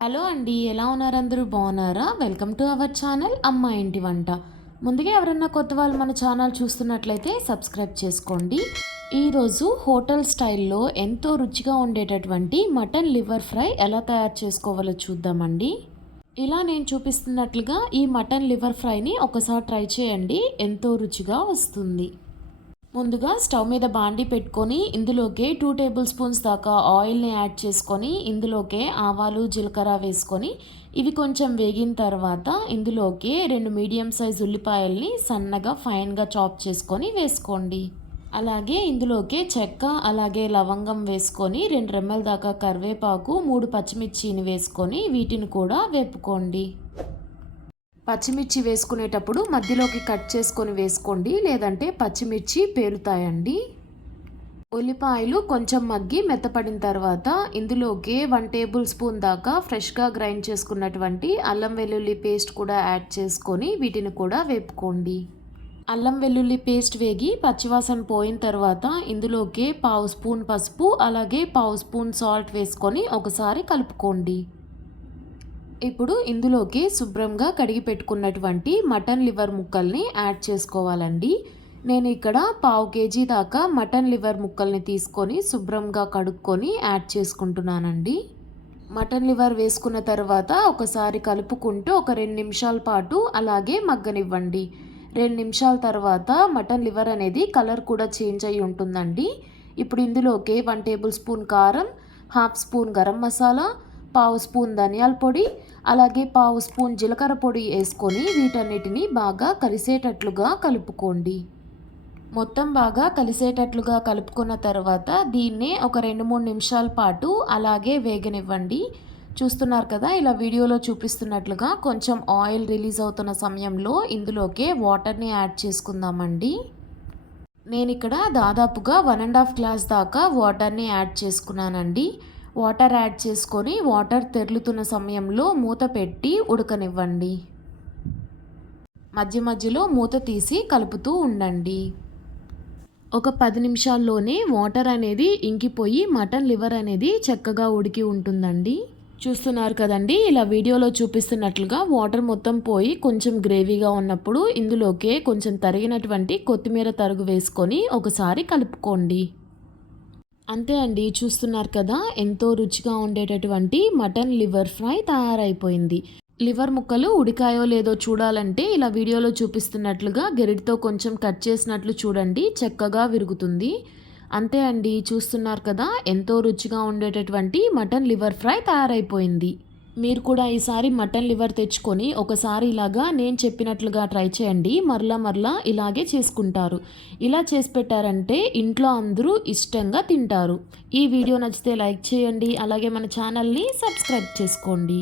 Hello అండి, ఎలా ఉన్నారు? అందరూ బాగున్నారా? వెల్కమ్ టు అవర్ ఛానల్ అమ్మ ఇంటి వంట. ముందుగా ఎవరన్నా కొత్త వాళ్ళు మన ఛానల్ చూస్తున్నట్లయితే సబ్స్క్రైబ్ చేసుకోండి. ఈరోజు హోటల్ స్టైల్లో ఎంతో రుచిగా ఉండేటటువంటి మటన్ లివర్ ఫ్రై ఎలా తయారు చేసుకోవాలో చూద్దామండి. ఇలా నేను చూపిస్తున్నట్లుగా ఈ మటన్ లివర్ ఫ్రైని ఒకసారి ట్రై చేయండి, ఎంతో రుచిగా వస్తుంది. ముందుగా స్టవ్ మీద బాండి పెట్టుకొని ఇందులోకే 2 టేబుల్ స్పూన్స్ దాకా ఆయిల్ని యాడ్ చేసుకొని ఇందులోకే ఆవాలు జీలకర్ర వేసుకొని ఇవి కొంచెం వేగిన తర్వాత ఇందులోకి 2 మీడియం సైజ్ ఉల్లిపాయల్ని సన్నగా ఫైన్గా చాప్ చేసుకొని వేసుకోండి. అలాగే ఇందులోకే చెక్క అలాగే లవంగం వేసుకొని 2 రెమ్మల దాకా కరివేపాకు 3 పచ్చిమిర్చిని వేసుకొని వీటిని కూడా వేపుకోండి. పచ్చిమిర్చి వేసుకునేటప్పుడు మధ్యలోకి కట్ చేసుకొని వేసుకోండి, లేదంటే పచ్చిమిర్చి పేలుతాయండి. ఉల్లిపాయలు కొంచెం మగ్గి మెత్తపడిన తర్వాత ఇందులోకి 1 టేబుల్ స్పూన్ దాకా ఫ్రెష్గా గ్రైండ్ చేసుకున్నటువంటి అల్లం వెల్లుల్లి పేస్ట్ కూడా యాడ్ చేసుకొని వీటిని కూడా వేపుకోండి. అల్లం వెల్లుల్లి పేస్ట్ వేగి పచ్చివాసన పోయిన తర్వాత ఇందులోకి 1/2 స్పూన్ పసుపు అలాగే 1/2 స్పూన్ సాల్ట్ వేసుకొని ఒకసారి కలుపుకోండి. ఇప్పుడు ఇందులోకి శుభ్రంగా కడిగి పెట్టుకున్నటువంటి మటన్ లివర్ ముక్కల్ని యాడ్ చేసుకోవాలండి. నేను ఇక్కడ 1/2 కేజీ దాకా మటన్ లివర్ ముక్కల్ని తీసుకొని శుభ్రంగా కడుక్కొని యాడ్ చేసుకుంటున్నానండి. మటన్ లివర్ వేసుకున్న తర్వాత ఒకసారి కలుపుకుంటూ ఒక 2 నిమిషాల పాటు అలాగే మగ్గనివ్వండి. 2 నిమిషాల తర్వాత మటన్ లివర్ అనేది కలర్ కూడా చేంజ్ అయ్యి ఉంటుందండి. ఇప్పుడు ఇందులోకి 1 టేబుల్ స్పూన్ కారం, 1/2 స్పూన్ గరం మసాలా, 1/2 స్పూన్ ధనియాల పొడి అలాగే 1/2 స్పూన్ జీలకర్ర పొడి వేసుకొని వీటన్నిటిని బాగా కలిసేటట్లుగా కలుపుకోండి. మొత్తం బాగా కలిసేటట్లుగా కలుపుకున్న తర్వాత దీన్ని ఒక 2-3 నిమిషాల పాటు అలాగే వేగనివ్వండి. చూస్తున్నారు కదా, ఇలా వీడియోలో చూపిస్తున్నట్లుగా కొంచెం ఆయిల్ రిలీజ్ అవుతున్న సమయంలో ఇందులోకి వాటర్ని యాడ్ చేసుకుందామండి. నేను ఇక్కడ దాదాపుగా 1.5 గ్లాస్ దాకా వాటర్ని యాడ్ చేసుకున్నానండి. వాటర్ యాడ్ చేసుకొని వాటర్ తెరులుతున్న సమయంలో మూత పెట్టి ఉడకనివ్వండి. మధ్య మధ్యలో మూత తీసి కలుపుతూ ఉండండి. ఒక 10 నిమిషాల్లోనే వాటర్ అనేది ఇంకిపోయి మటన్ లివర్ అనేది చక్కగా ఉడికి ఉంటుందండి. చూస్తున్నారు కదండి, ఇలా వీడియోలో చూపిస్తున్నట్లుగా వాటర్ మొత్తం పోయి కొంచెం గ్రేవీగా ఉన్నప్పుడు ఇందులోకే కొంచెం తరిగినటువంటి కొత్తిమీర తరుగు వేసుకొని ఒకసారి కలుపుకోండి. అంతే అండి, చూస్తున్నారు కదా, ఎంతో రుచిగా ఉండేటటువంటి మటన్ లివర్ ఫ్రై తయారైపోయింది. లివర్ ముక్కలు ఉడికాయో లేదో చూడాలంటే ఇలా వీడియోలో చూపిస్తున్నట్లుగా గెరిటితో కొంచెం కట్ చేసినట్లు చూడండి, చక్కగా విరుగుతుంది. అంతే అండి, చూస్తున్నారు కదా, ఎంతో రుచిగా ఉండేటటువంటి మటన్ లివర్ ఫ్రై తయారైపోయింది. మీరు కూడా ఈసారి మటన్ లివర్ తెచ్చుకొని ఒకసారి ఇలాగా నేను చెప్పినట్లుగా ట్రై చేయండి. మరలా ఇలాగే చేసుకుంటారు. ఇలా చేసి పెట్టారంటే ఇంట్లో అందరూ ఇష్టంగా తింటారు. ఈ వీడియో నచ్చితే లైక్ చేయండి, అలాగే మన ఛానల్ని సబ్స్క్రైబ్ చేసుకోండి.